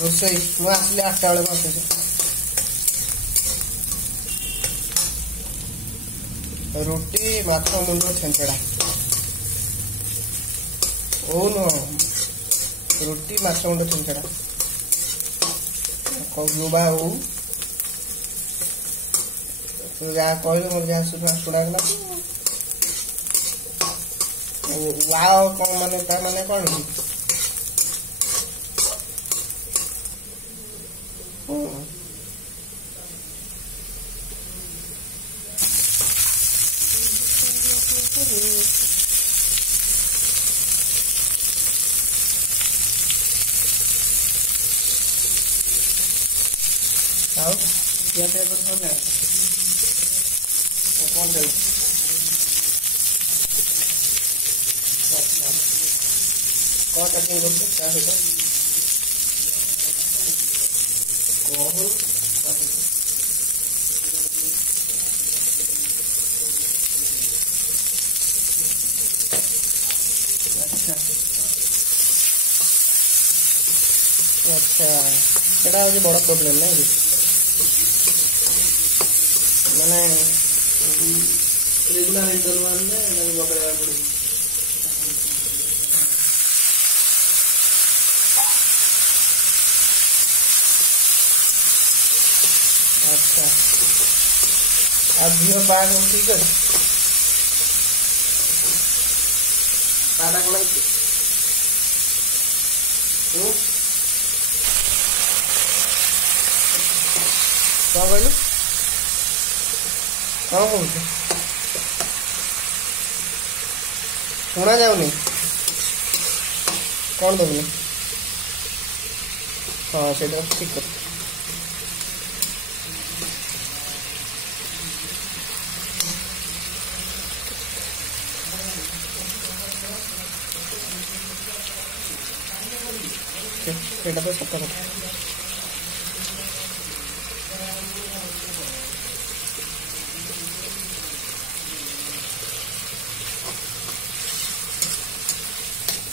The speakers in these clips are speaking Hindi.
रोसई मुझे आसली 8टा बेले आस रुटी माछ मुंड छेंचड़ा ओ नुह रुटी माछ मुंड छेंचड़ा कहूबा ओ तू जहाँ कहलु मोर जहाँ शुणागला वाओ कौन माने ता माने कौन की आओ क्या पेपर सामने कौन चल कौन टचिंग करते क्या होता कौन अच्छा एटा हूँ बड़ प्रोब्लेम ना माने रेगुलर इंटरवल में बदलवा पड़े अच्छा अब झील पाक ठीक है पाटा कौन कौन कहलु कौन कौन शुणा जाऊनी कौन देवी हाँ से ठीक कर तो सत्ता कथा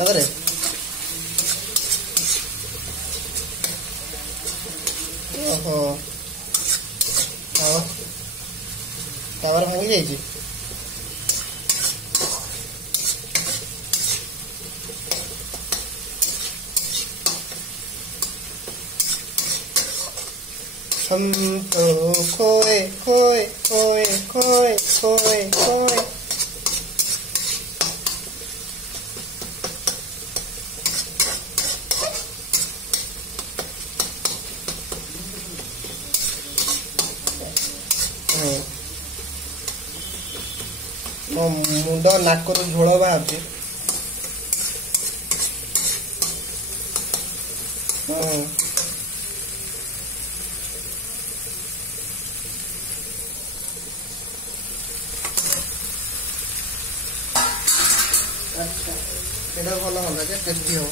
अरे ओहो टावर भांगी जाइए हम तो खोए खोए खोए खोए खोए खोए मो मुंड नाक झोल बाहर अच्छा भल हाँ टेस्टी हम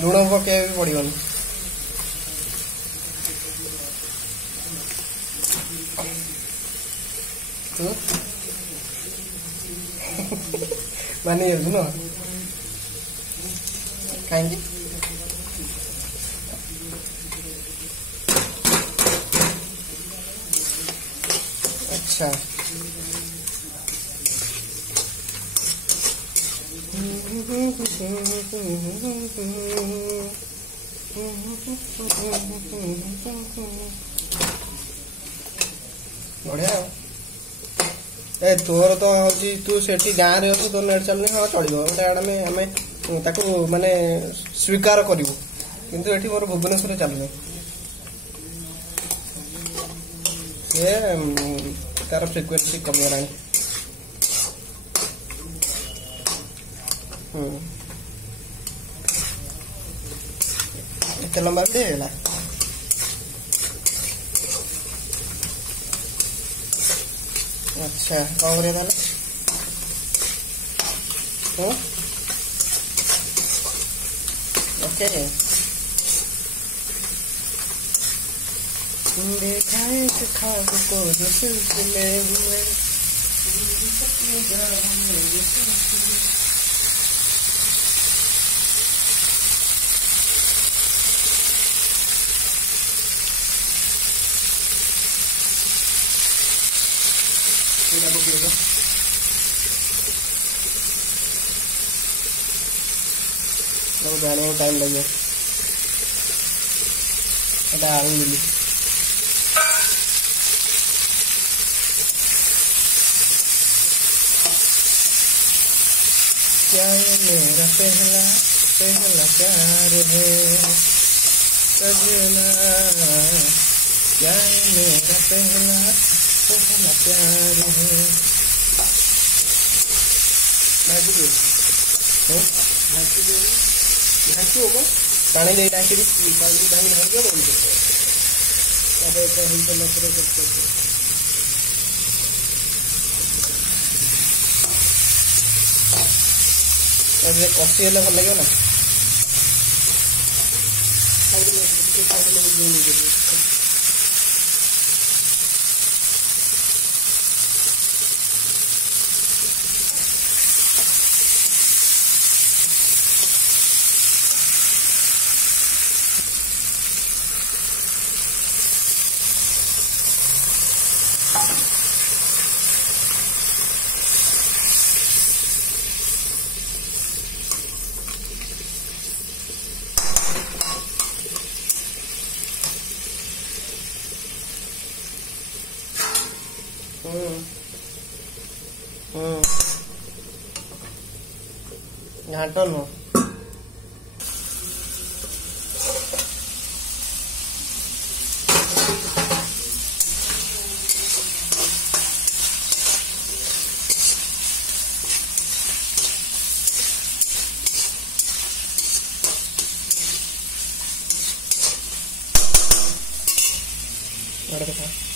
लुण पकड़ भी पड़ोनी मानी न कहीं अच्छा बढ़िया ए तोर तो हूँ तू से गाँव में अच्छु तो नेट चलनी हाँ चलो गोटे आम ताको माने स्वीकार करूँ किंतु एठी मोर भुवनेश्वर चलुनी सी तार फ्रिक्वेन्सी कमिगला एत लंबा भी देला अच्छा कौन करे ताले ओके देखा है खाब को जो सिलसिले हुए जाने में टाइम लगे मिली क्या ये मेरा पहला पहला प्यार है सजना क्या ये मेरा पहला पहला प्यार है ढांकी होगा पानी दे ढांकी पानी ढांकी ढांकी बोल अब ऐसा ही तो नखरे करते अब कषि हेल्ले भल लगे ना घाट नु देखा